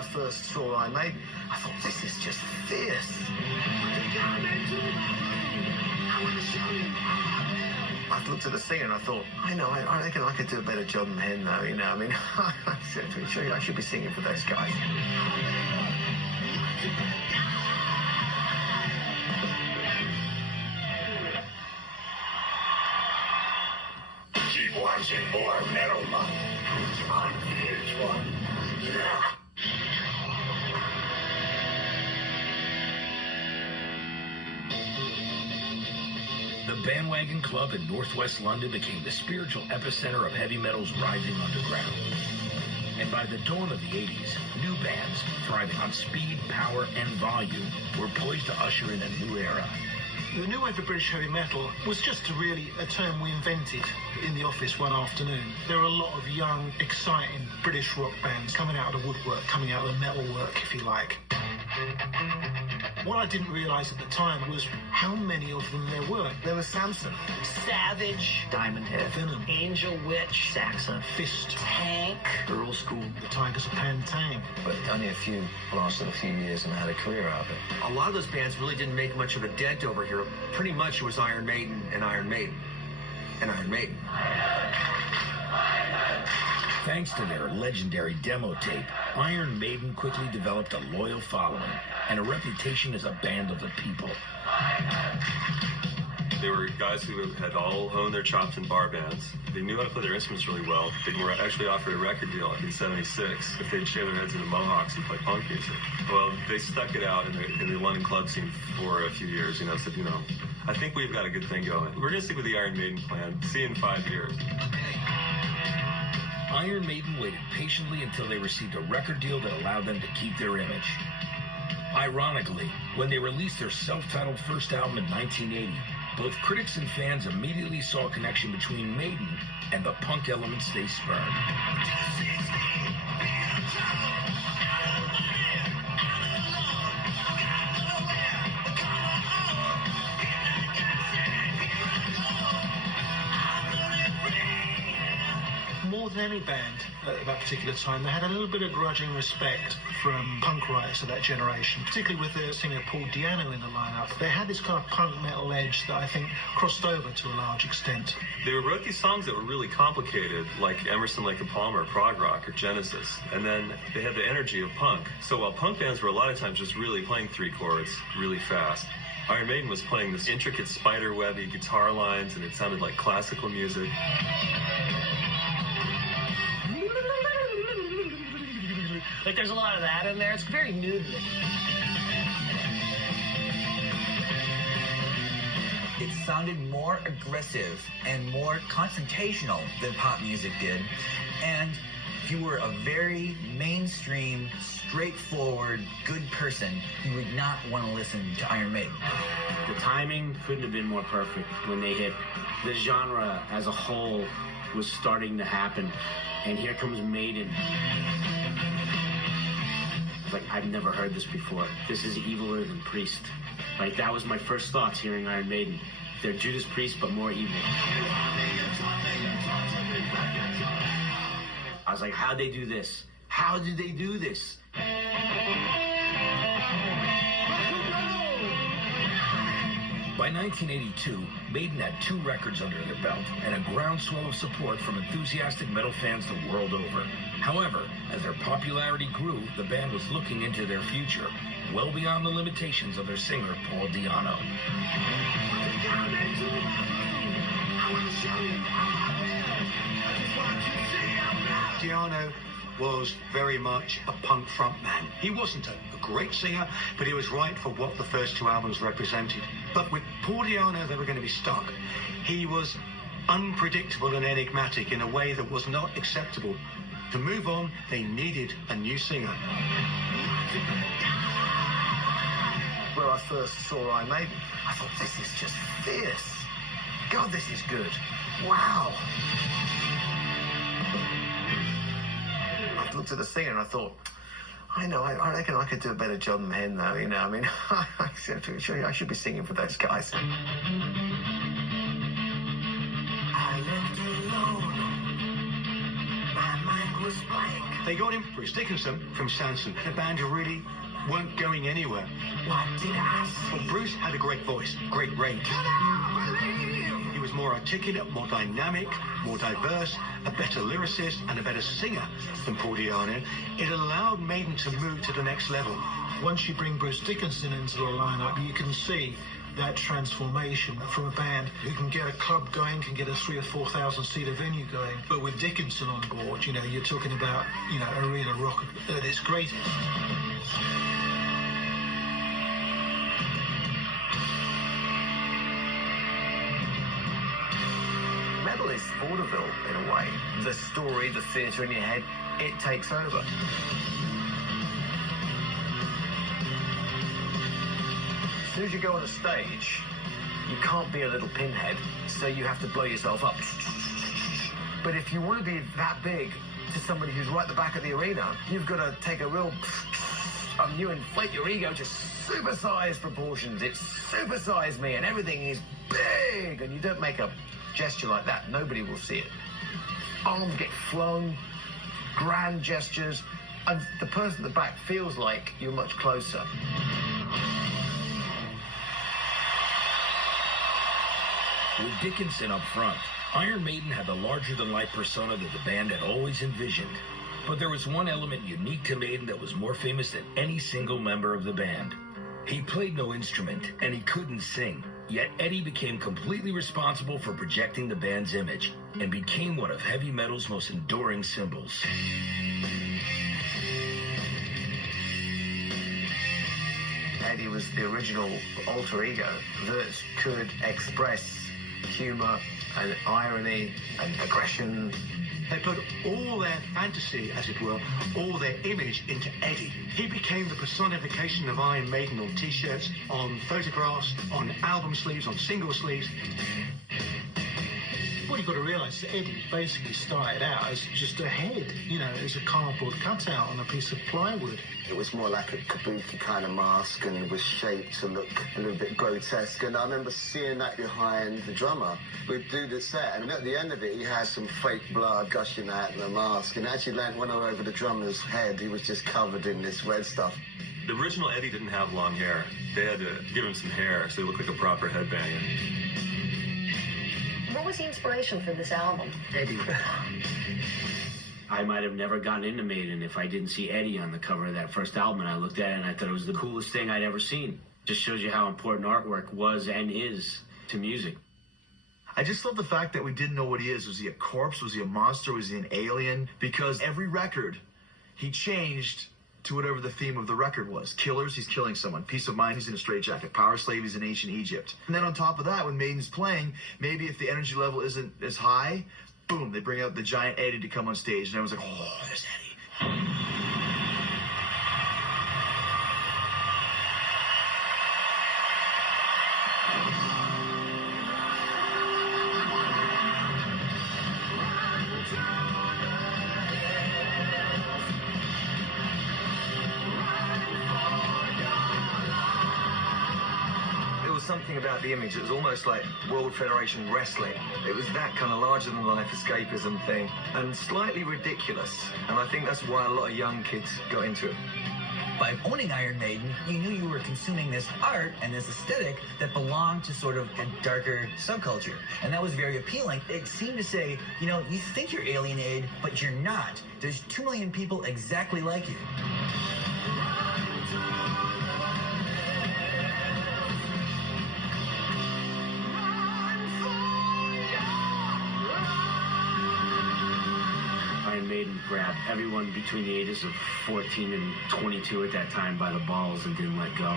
I first saw Iron Maiden, I thought, this is just fierce. I looked at the singer and I thought, I reckon I could do a better job than him, though, you know. I mean, I should be singing for those guys. Keep watching more Metal Month on VH1. Yeah. The Bandwagon Club in northwest London became the spiritual epicenter of heavy metal's rising underground. And by the dawn of the 80s, new bands, thriving on speed, power, and volume, were poised to usher in a new era. The new wave of British heavy metal was just really a term we invented in the office one afternoon. There are a lot of young, exciting British rock bands coming out of the woodwork, coming out of the metal work, if you like. What I didn't realise at the time was how many of them there were. There was Samson, Savage, Diamond Head, Venom, Angel Witch, Saxon, Fist, Tank, Earl School. the Tigers of Pantang. but only a few lasted a few years and had a career out of it. A lot of those bands really didn't make much of a dent over here. Pretty much it was Iron Maiden and Iron Maiden and Iron Maiden. Thanks to their legendary demo tape, Iron Maiden quickly developed a loyal following and a reputation as a band of the people. They were guys who had all honed their chops in bar bands. They knew how to play their instruments really well. They were actually offered a record deal in '76 if they'd shave their heads into mohawks and play punk music. Well, they stuck it out in the London club scene for a few years, said, I think we've got a good thing going. We're going to stick with the Iron Maiden plan. See you in 5 years. Iron Maiden waited patiently until they received a record deal that allowed them to keep their image. Ironically, when they released their self-titled first album in 1980, both critics and fans immediately saw a connection between Maiden and the punk elements they spurned. More than any band at that particular time, they had a little bit of grudging respect from punk writers of that generation, particularly with the singer Paul Di'Anno in the lineup. They had this kind of punk metal edge that I think crossed over to a large extent. They wrote these songs that were really complicated, like Emerson, Lake and Palmer, prog rock, or Genesis. And then they had the energy of punk. So while punk bands were a lot of times just really playing three chords really fast, Iron Maiden was playing this intricate spider-webby guitar lines, and it sounded like classical music. Like there's a lot of that in there. It's very nude. It sounded more aggressive and more confrontational than pop music did. And if you were a very mainstream, straightforward, good person, you would not want to listen to Iron Maiden. The timing couldn't have been more perfect when they hit. The genre as a whole was starting to happen. And here comes Maiden. Like, I've never heard this before. This is eviler than Priest. Like, that was my first thoughts hearing Iron Maiden. They're Judas Priest, but more evil. I was like, how'd they do this? How did they do this? By 1982, Maiden had 2 records under their belt and a groundswell of support from enthusiastic metal fans the world over. However, as their popularity grew, the band was looking into their future, well beyond the limitations of their singer, Paul Di'Anno. Di'Anno was very much a punk frontman. He wasn't a great singer, but he was right for what the first 2 albums represented. But with Paul Di'Anno, they were going to be stuck. He was unpredictable and enigmatic in a way that was not acceptable. To move on, they needed a new singer. When I first saw Iron Maiden, I thought, this is just fierce. God, this is good. Wow. I looked at the singer and I thought, I reckon I could do a better job than him, though, I mean, I should be singing for those guys. I left alone. My mind was blank. They got him, Bruce Dickinson, from Sanson. The band really weren't going anywhere. What did I see? But Bruce had a great voice, great range. Can I believe? He was more articulate, more dynamic, more diverse, a better lyricist and a better singer than Paul Di'Anno. It allowed Maiden to move to the next level. Once you bring Bruce Dickinson into the lineup, you can see that transformation from a band who can get a club going, can get a 3,000 or 4,000 seater venue going. But with Dickinson on board, you know, you're talking about, you know, arena rock at its greatest. Metal is vaudeville in a way. The story, the theatre in your head, it takes over. As soon as you go on a stage, you can't be a little pinhead, so you have to blow yourself up. But if you want to be that big to somebody who's right at the back of the arena, you've got to take a real... you inflate your ego to supersized proportions. It's supersize me and everything is big, and you don't make a gesture like that, nobody will see it. Arms get flung, grand gestures, and the person at the back feels like you're much closer. With Dickinson up front, Iron Maiden had the larger-than-life persona that the band had always envisioned. But there was one element unique to Maiden that was more famous than any single member of the band. He played no instrument, and he couldn't sing. Yet Eddie became completely responsible for projecting the band's image, and became one of heavy metal's most enduring symbols. Eddie was the original alter ego that could express humour and irony and aggression. They put all their fantasy, as it were, all their image into Eddie. He became the personification of Iron Maiden on T-shirts, on photographs, on album sleeves, on single sleeves. What you've got to realise is that Eddie basically started out as just a head, you know, as a cardboard cutout on a piece of plywood. It was more like a kabuki kind of mask, and it was shaped to look a little bit grotesque. And I remember seeing that behind the drummer. We'd do the set, and at the end of it, he had some fake blood gushing out of the mask. And actually went all over the drummer's head. He was just covered in this red stuff. The original Eddie didn't have long hair. They had to give him some hair so he looked like a proper headbanger. What was the inspiration for this album? Eddie. I might have never gotten into Maiden if I didn't see Eddie on the cover of that first album, and I looked at it and I thought it was the coolest thing I'd ever seen. Just shows you how important artwork was and is to music. I just love the fact that we didn't know what he is. Was he a corpse? Was he a monster? Was he an alien? Because every record, he changed to whatever the theme of the record was. Killers, he's killing someone. Peace of Mind, he's in a straitjacket. Power Slave, he's in ancient Egypt. And then on top of that, when Maiden's playing, maybe if the energy level isn't as high, boom, they bring out the giant Eddie to come on stage, and everyone's like, oh, there's Eddie. Something about the image. It was almost like World Federation Wrestling. It was that kind of larger-than-life escapism thing, and slightly ridiculous. And I think that's why a lot of young kids got into it. By owning Iron Maiden, you knew you were consuming this art and this aesthetic that belonged to sort of a darker subculture. And that was very appealing. It seemed to say, you know, you think you're alienated, but you're not. There's 2 million people exactly like you. Maiden grabbed everyone between the ages of 14 and 22 at that time by the balls and didn't let go.